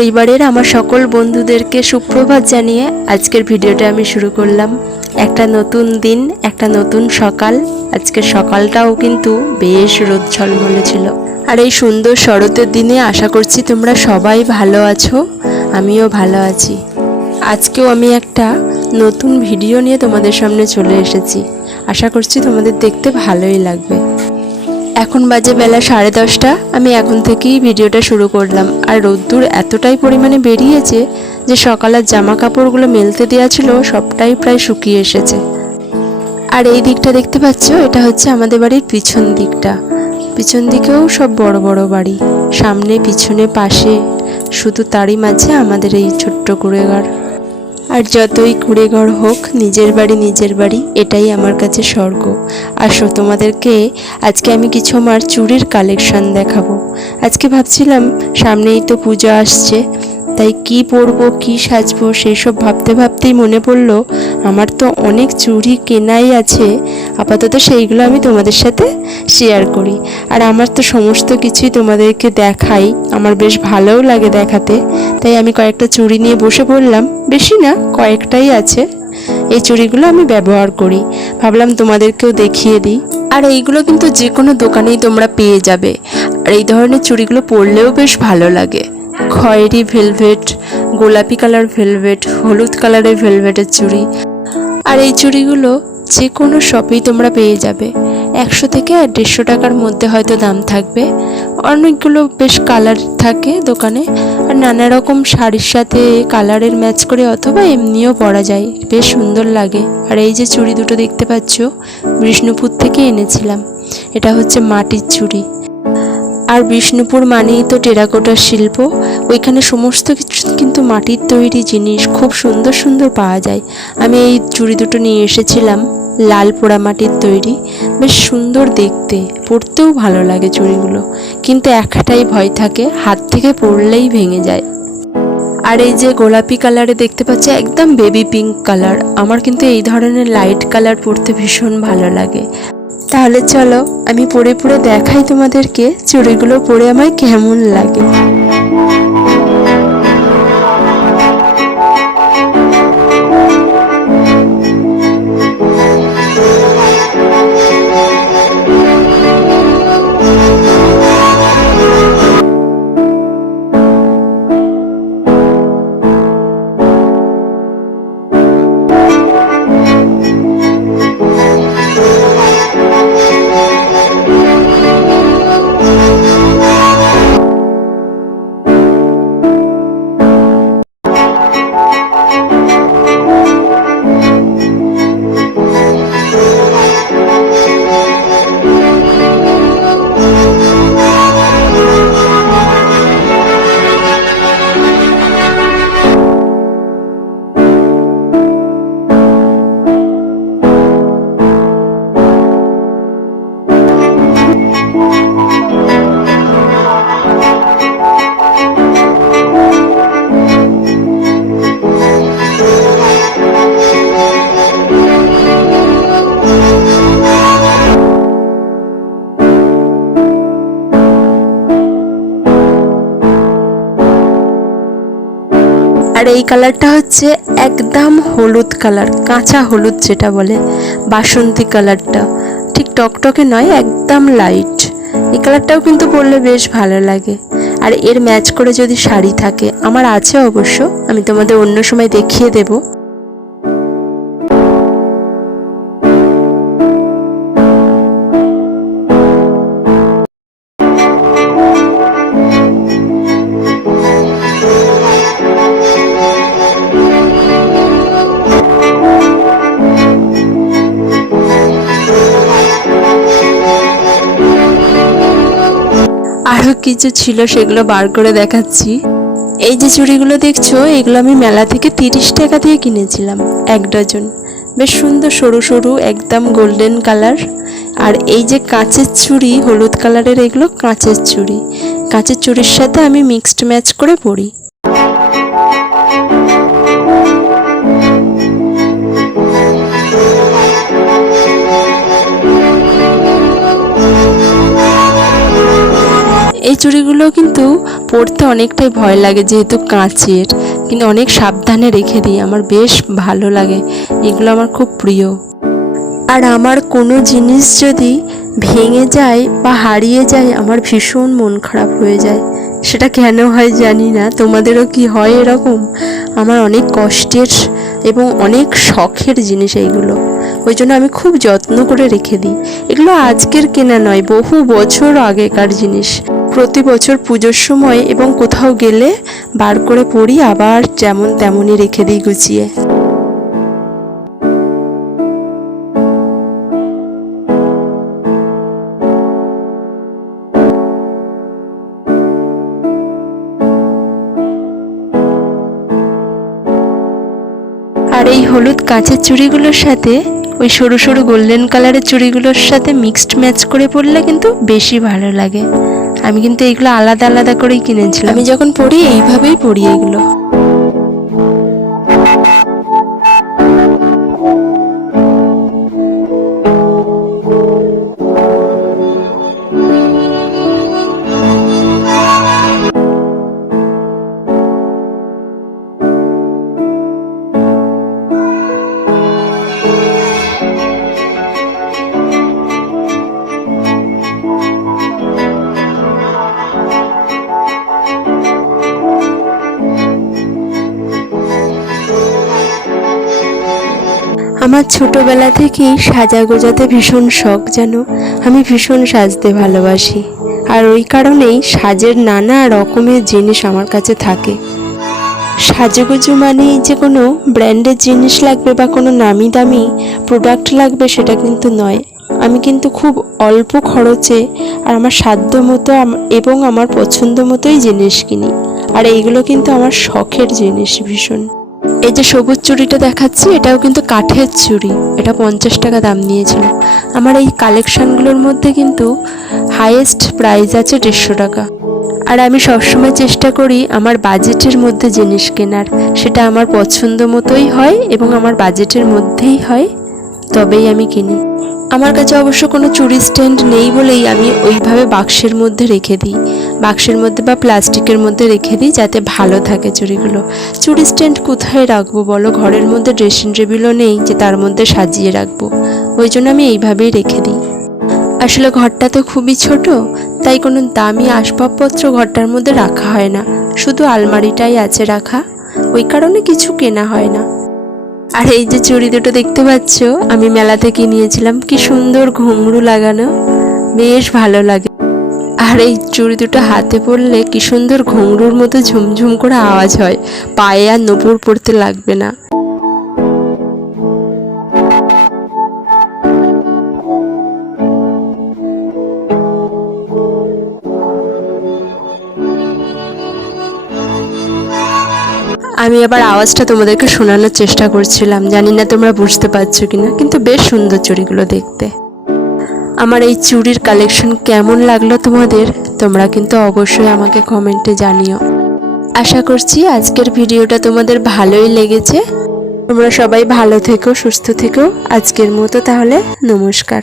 পরিবারের আমার সকল বন্ধুদেরকে সুপ্রভাত জানিয়ে আজকের ভিডিওটা আমি শুরু করলাম। একটা নতুন দিন, একটা নতুন সকাল। আজকের সকালটাও কিন্তু বেশ রোদ ঝলমলে ছিল। আর এই সুন্দর শরতের দিনে আশা করছি তোমরা সবাই ভালো আছো, আমিও ভালো আছি। আজকেও আমি একটা নতুন ভিডিও নিয়ে তোমাদের সামনে চলে এসেছি। আশা করছি তোমাদের দেখতে ভালোই লাগবে। এখন বাজে বেলা সাড়ে দশটা। আমি এখন থেকেই ভিডিওটা শুরু করলাম। আর রোদ্দুর এতটাই পরিমাণে বেরিয়েছে যে সকালের জামা কাপড়গুলো মেলতে দেওয়া ছিল, সবটাই প্রায় শুকিয়ে এসেছে। আর এই দিকটা দেখতে পাচ্ছ, এটা হচ্ছে আমাদের বাড়ির পিছন দিকটা। পিছন দিকেও সব বড় বড় বাড়ি। সামনে, পিছনে, পাশে, শুধু তারই মাঝে আমাদের এই ছোট্ট কুড়েঘর। আর যতই কুড়েঘর হোক, নিজের বাড়ি নিজের বাড়ি, এটাই আমার কাছে স্বর্গ। আসো তোমাদেরকে, আজকে আমি কিছু আমার চুরির কালেকশন দেখাবো। আজকে ভাবছিলাম, সামনেই তো পুজো আসছে, তাই কি পরবো, কি সাজবো, সেসব ভাবতে ভাবতেই মনে পড়ল, আমার তো অনেক চুড়ি কেনাই আছে আপাতত সেইগুলো আমি তোমাদের সাথে শেয়ার করি। আর আমার তো সমস্ত কিছুই তোমাদেরকে দেখাই। আমার বেশ ভালোও লাগে দেখাতে। তাই আমি কয়েকটা চুড়ি নিয়ে বসে পড়লাম। বেশি না, কয়েকটাই আছে। এই চুড়িগুলো আমি ব্যবহার করি। ভাবলাম তোমাদেরকেও দেখিয়ে দিই। আর এইগুলো কিন্তু যে কোনো দোকানেই তোমরা পেয়ে যাবে। আর এই ধরনের চুড়িগুলো পরলেও বেশ ভালো লাগে। খয়েরি ভেলভেট, গোলাপি কালার ভেলভেট, হলুদ কালারের ভেলভেটের চুড়ি। আর এই চুড়িগুলো যে কোনো শপেই তোমরা পেয়ে যাবে। একশো থেকে আর দেড়শো টাকার মধ্যে হয়তো দাম থাকবে। অনেকগুলো বেশ কালার থাকে দোকানে, আর নানা রকম শাড়ির সাথে কালারের ম্যাচ করে অথবা এমনিও পরা যায়। বেশ সুন্দর লাগে। আর এই যে চুড়ি দুটো দেখতে পাচ্ছ, বিষ্ণুপুর থেকে এনেছিলাম। এটা হচ্ছে মাটির চুড়ি। আর বিষ্ণুপুর মানেই তো টেরাকোটার শিল্প। ওইখানে সমস্ত কিছু কিন্তু মাটির তৈরি জিনিস খুব সুন্দর সুন্দর পাওয়া যায়। আমি এই চুড়ি দুটো নিয়ে এসেছিলাম, লাল পোড়া মাটির তৈরি। বেশ সুন্দর দেখতে পরতেও ভালো লাগে চুড়িগুলো। কিন্তু একটাই ভয় থাকে, হাত থেকে পড়লেই ভেঙে যায়। আর এই যে গোলাপি কালারে দেখতে পাচ্ছি, একদম বেবি পিঙ্ক কালার। আমার কিন্তু এই ধরনের লাইট কালার পরতে ভীষণ ভালো লাগে। তাহলে চলো আমি পরে পরে দেখাই তোমাদেরকে চুড়িগুলো পরে আমার কেমন লাগে। আর এই কালারটা হচ্ছে একদম হলুদ কালার, কাঁচা হলুদ যেটা বলে, বাসন্তী কালারটা। ঠিক টকটকে নয়, একদম লাইট এই কালারটাও কিন্তু পরলে বেশ ভালো লাগে। আর এর ম্যাচ করে যদি শাড়ি থাকে, আমার আছে অবশ্য, আমি তোমাদের অন্য সময় দেখিয়ে দেবো। কিছু ছিল সেগুলো বার করে দেখাচ্ছি। এই যে চুড়িগুলো দেখছ, এগুলো আমি মেলা থেকে তিরিশ টাকা দিয়ে কিনেছিলাম, এক ডজন। বেশ সুন্দর সরু সরু, একদম গোল্ডেন কালার। আর এই যে কাঁচের চুড়ি, হলুদ কালারের এগুলো কাঁচের চুড়ি। কাঁচের চুড়ির সাথে আমি মিক্সড ম্যাচ করে পরি। এই চুড়িগুলো কিন্তু পড়তে অনেকটাই ভয় লাগে, যেহেতু কাঁচের। কিন্তু অনেক সাবধানে রেখে দিই, আমার বেশ ভালো লাগে। এগুলো আমার খুব প্রিয়। আর আমার কোনো জিনিস যদি ভেঙে যায় বা হারিয়ে যায়, আমার ভীষণ মন খারাপ হয়ে যায়। সেটা কেন হয় জানি না, তোমাদেরও কি হয় এরকম? আমার অনেক কষ্টের এবং অনেক শখের জিনিস এইগুলো। ওই জন্য আমি খুব যত্ন করে রেখে দিই। এগুলো আজকের কেনা নয়, বহু বছর আগেকার জিনিস। প্রতি বছর পুজোর সময় এবং কোথাও গেলে বার করে পড়ি আবার যেমন তেমনই রেখে দিই গুছিয়ে। আর এই হলুদ কাঁচের চুড়িগুলোর সাথে, ওই সরু সরু গোল্ডেন কালারের চুড়িগুলোর সাথে মিক্সড ম্যাচ করে পরলে কিন্তু বেশি ভালো লাগে। আমি কিন্তু এইগুলো আলাদা আলাদা করেই কিনেছিলাম। আমি যখন পড়ি এইভাবেই পড়ি এগুলো। আমার ছোটবেলা থেকেই সাজা গোজাতে ভীষণ শখ যেন আমি ভীষণ সাজতে ভালোবাসি। আর ওই কারণেই সাজের নানা রকমের জিনিস আমার কাছে থাকে। সাজুগুজু মানেই যে কোনো ব্র্যান্ডের জিনিস লাগবে বা কোনো নামি দামি প্রোডাক্ট লাগবে সেটা কিন্তু নয়। আমি কিন্তু খুব অল্প খরচে আর আমার সাধ্য মতো এবং আমার পছন্দ মতোই জিনিস কিনি। আর এইগুলো কিন্তু আমার শখের জিনিস ভীষণ। এই যে সবুজ চুড়িটা দেখাচ্ছি, এটাও কিন্তু কাঠের চুড়ি। এটা পঞ্চাশ টাকা দাম নিয়েছিল। আমার এই কালেকশানগুলোর মধ্যে কিন্তু হাইয়েস্ট প্রাইস আছে দেড়শো টাকা। আর আমি সবসময় চেষ্টা করি আমার বাজেটের মধ্যে জিনিস কেনার। সেটা আমার পছন্দ মতোই হয় এবং আমার বাজেটের মধ্যেই হয়। তবেই আমি কিনি। আমার কাছে অবশ্য কোনো চুড়ি স্ট্যান্ড নেই বলেই আমি ওইভাবে বাক্সের মধ্যে রেখে দিই। বাক্সের মধ্যে বা প্লাস্টিকের মধ্যে রেখে দিই যাতে ভালো থাকে চুড়িগুলো চুড়ি স্ট্যান্ড কোথায় রাখব বলো? ঘরের মধ্যে ড্রেসিং টেবিলও নেই যে তার মধ্যে সাজিয়ে রাখব। ওই জন্য আমি এইভাবেই রেখে দিই। আসলে ঘরটা তো খুবই ছোট, তাই কোনো দামি আসবাবপত্র ঘরটার মধ্যে রাখা হয় না। শুধু আলমারিটাই আছে রাখা। ওই কারণে কিছু কেনা হয় না। আর এই যে চুড়ি দুটো দেখতে পাচ্ছ, আমি মেলা থেকে নিয়েছিলাম। কি সুন্দর ঘুংরু লাগানো। বেশ ভালো লাগে। আর এই চুড়ি দুটো হাতে পড়লে কি সুন্দর ঘুংরুর মতো ঝুমঝুম করে আওয়াজ হয়। পায়ে আর নপুর পড়তে লাগবে না। আমি আবার আওয়াজটা তোমাদেরকে শোনানোর চেষ্টা করছিলাম। জানি না তোমরা বুঝতে পারছ কিনা, কিন্তু বেশ সুন্দর চুড়িগুলো দেখতে। আমার এই চুড়ির কালেকশন কেমন লাগল তোমাদের, তোমরা কিন্তু অবশ্যই আমাকে কমেন্টে জানিও। আশা করছি আজকের ভিডিওটা তোমাদের ভালোই লেগেছে। তোমরা সবাই ভালো থেকো, সুস্থ থেকো। আজকের মতো তাহলে, নমস্কার।